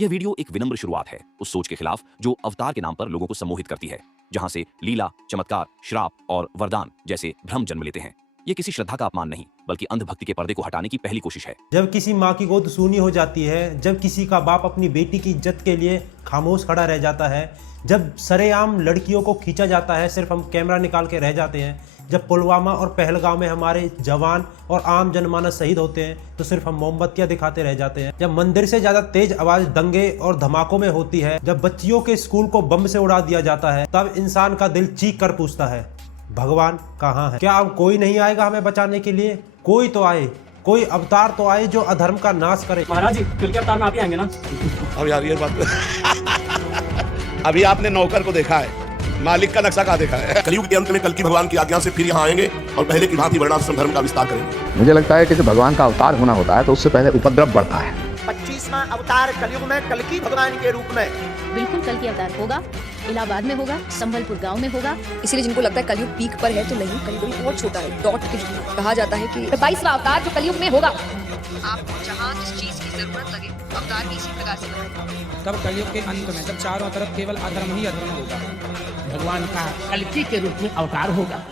यह वीडियो एक विनम्र शुरुआत है उस सोच के खिलाफ जो अवतार के नाम पर लोगों को सम्मोहित करती है, जहां से लीला, चमत्कार, श्राप और वरदान जैसे भ्रम जन्म लेते हैं। ये किसी श्रद्धा का अपमान नहीं, बल्कि अंधभक्ति के पर्दे को हटाने की पहली कोशिश है। जब किसी माँ की गोद सूनी हो जाती है, जब किसी का बाप अपनी बेटी की इज्जत के लिए खामोश खड़ा रह जाता है, जब सरेआम लड़कियों को खींचा जाता है, सिर्फ हम कैमरा निकाल के रह जाते हैं, जब पुलवामा और पहलगाम में हमारे जवान और आम जनमानस शहीद होते हैं तो सिर्फ हम मोमबत्तियां दिखाते रह जाते हैं, जब मंदिर से ज्यादा तेज आवाज दंगे और धमाकों में होती है, जब बच्चियों के स्कूल को बम से उड़ा दिया जाता है, तब इंसान का दिल चीख कर पूछता है, भगवान कहाँ है? क्या अब कोई नहीं आएगा हमें बचाने के लिए? कोई तो आए, कोई अवतार तो आए जो अधर्म का नाश करे। महाराज जी, कल के अवतार में आप ही आएंगे ना? अब यार ये बात अभी आपने नौकर को देखा है, मालिक का नक्शा कहाँ देखा है? कलयुग के अंत में कल की भगवान की आज्ञा से फिर यहाँ आएंगे और पहले की भांति वर्णाश्रम धर्म का विस्तार करेंगे। मुझे लगता है कि जब भगवान का अवतार होना होता है तो उससे पहले उपद्रव बढ़ता है। 25वां अवतार कलयुग में कल्कि भगवान के रूप में बिल्कुल कल की अवतार होगा, इलाहाबाद में होगा, संबलपुर गांव में होगा। इसीलिए जिनको लगता है कलयुग पीक पर है, तो नहीं, कलयुग बहुत छोटा है, डॉट के कहा जाता है कि 22वां अवतार जो कलयुग में होगा। आपको जहाँ जिस चीज की जरूरत लगे अवतार भी इसी प्रकार से बनाएंगे। तब कलयुग के अंत में जब चारों तरफ केवल अधर्म ही अधर्म होगा, भगवान का कल्कि के रूप में अवतार होगा।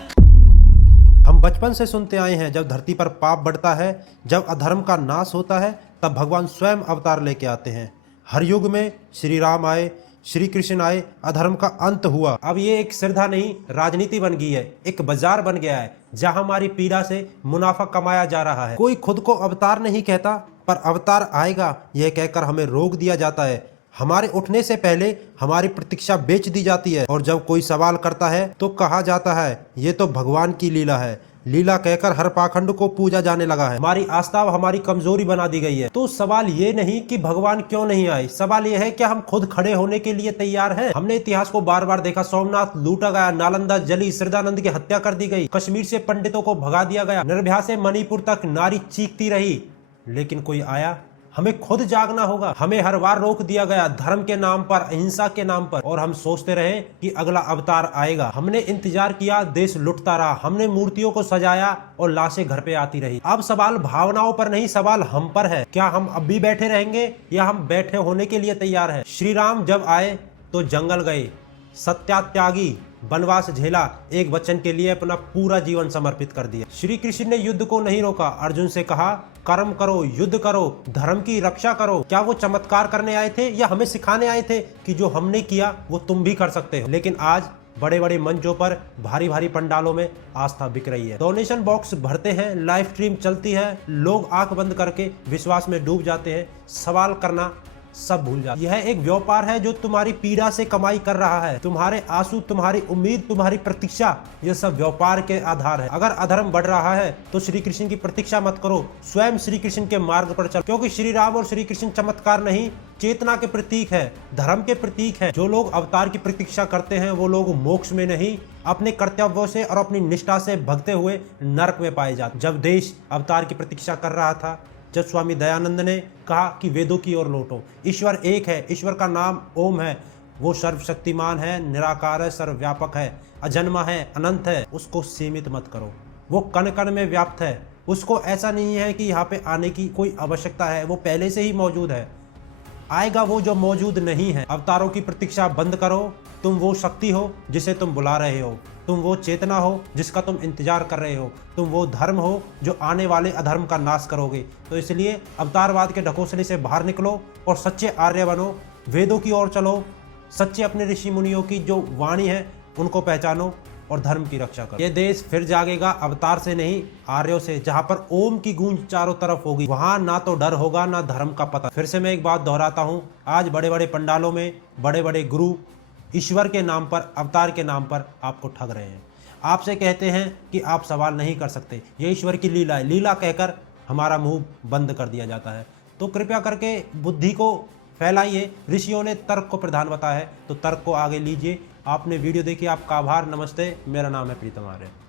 हम बचपन से सुनते आए हैं, जब धरती पर पाप बढ़ता है, जब अधर्म का नाश होता है, तब भगवान स्वयं अवतार लेके आते हैं। हर युग में श्री राम आए, श्री कृष्ण आए, अधर्म का अंत हुआ। अब ये एक श्रद्धा नहीं, राजनीति बन गई है, एक बाजार बन गया है जहां हमारी पीड़ा से मुनाफा कमाया जा रहा है। कोई खुद को अवतार नहीं कहता, पर अवतार आएगा यह कहकर हमें रोक दिया जाता है। हमारे उठने से पहले हमारी प्रतीक्षा बेच दी जाती है, और जब कोई सवाल करता है तो कहा जाता है ये तो भगवान की लीला है। लीला कहकर हर पाखंड को पूजा जाने लगा है। हमारी आस्था हमारी कमजोरी बना दी गई है। तो सवाल ये नहीं कि भगवान क्यों नहीं आए, सवाल ये है कि हम खुद खड़े होने के लिए तैयार हैं। हमने इतिहास को बार बार देखा, सोमनाथ लूटा गया, नालंदा जली, श्रद्धानंद की हत्या कर दी गई, कश्मीर से पंडितों को भगा दिया गया, निर्भया से मणिपुर तक नारी चीखती रही, लेकिन कोई आया? हमें खुद जागना होगा। हमें हर बार रोक दिया गया धर्म के नाम पर, अहिंसा के नाम पर, और हम सोचते रहे कि अगला अवतार आएगा। हमने इंतजार किया, देश लुटता रहा, हमने मूर्तियों को सजाया और लाशें घर पे आती रही। अब सवाल भावनाओं पर नहीं, सवाल हम पर है। क्या हम अब भी बैठे रहेंगे या हम बैठे होने के लिए तैयार है? श्री राम जब आए तो जंगल गए, सत्यात्यागी, वनवास झेला, एक वचन के लिए अपना पूरा जीवन समर्पित कर दिया। श्री कृष्ण ने युद्ध को नहीं रोका, अर्जुन से कहा कर्म करो, युद्ध करो, धर्म की रक्षा करो। क्या वो चमत्कार करने आए थे या हमें सिखाने आए थे कि जो हमने किया वो तुम भी कर सकते हो? लेकिन आज बड़े बड़े मंचों पर, भारी भारी पंडालों में आस्था बिक रही है। डोनेशन बॉक्स भरते हैं, लाइव स्ट्रीम चलती है, लोग आंख बंद करके विश्वास में डूब जाते हैं, सवाल करना सब भूल जाते। यह एक व्यापार है जो तुम्हारी पीड़ा से कमाई कर रहा है। तुम्हारे आंसू, तुम्हारी उम्मीद, तुम्हारी प्रतीक्षा, यह सब व्यापार के आधार है। अगर अधर्म बढ़ रहा है तो श्री कृष्ण की प्रतीक्षा मत करो, स्वयं श्री कृष्ण के मार्ग पर चलो, क्योंकि श्री राम और श्री कृष्ण चमत्कार नहीं, चेतना के प्रतीक है, धर्म के प्रतीक है। जो लोग अवतार की प्रतीक्षा करते हैं वो लोग मोक्ष में नहीं, अपने कर्तव्यों से और अपनी निष्ठा से भगते हुए नरक में पाए जाते। जब देश अवतार की प्रतीक्षा कर रहा था, जब स्वामी दयानंद ने कहा कि वेदों की ओर लौटो, ईश्वर एक है, ईश्वर का नाम ओम है, वो सर्वशक्तिमान है, निराकार है, सर्वव्यापक है, अजन्मा है, अनंत है, उसको सीमित मत करो। वो कण कण में व्याप्त है, उसको ऐसा नहीं है कि यहाँ पे आने की कोई आवश्यकता है, वो पहले से ही मौजूद है। आएगा वो जो मौजूद नहीं है। अवतारों की प्रतीक्षा बंद करो। तुम वो शक्ति हो जिसे तुम बुला रहे हो, तुम वो चेतना हो जिसका तुम इंतजार कर रहे हो, तुम वो धर्म हो जो आने वाले अधर्म का नाश करोगे। तो इसलिए अवतारवाद के ढकोसले से बाहर निकलो और सच्चे आर्य बनो, वेदों की ओर चलो, सच्चे अपने ऋषि मुनियों की जो वाणी है उनको पहचानो और धर्म की रक्षा करो। ये देश फिर जागेगा अवतार से नहीं, आर्यों से, जहां पर ओम की गूंज चारों तरफ होगी। वहां ना तो डर होगा ना धर्म का पता। फिर से मैं एक बात दोहराता हूं, आज बड़े बड़े पंडालों में बड़े बड़े गुरु ईश्वर के नाम पर, अवतार के नाम पर आपको ठग रहे हैं। आपसे कहते हैं कि आप सवाल नहीं कर सकते, ये ईश्वर की लीला है, लीला कहकर हमारा मुंह बंद कर दिया जाता है। तो कृपया करके बुद्धि को फैलाइए। ऋषियों ने तर्क को प्रधान बताया है तो तर्क को आगे लीजिए। आपने वीडियो देखी, आपका आभार, नमस्ते। मेरा नाम है प्रीतम आर्य।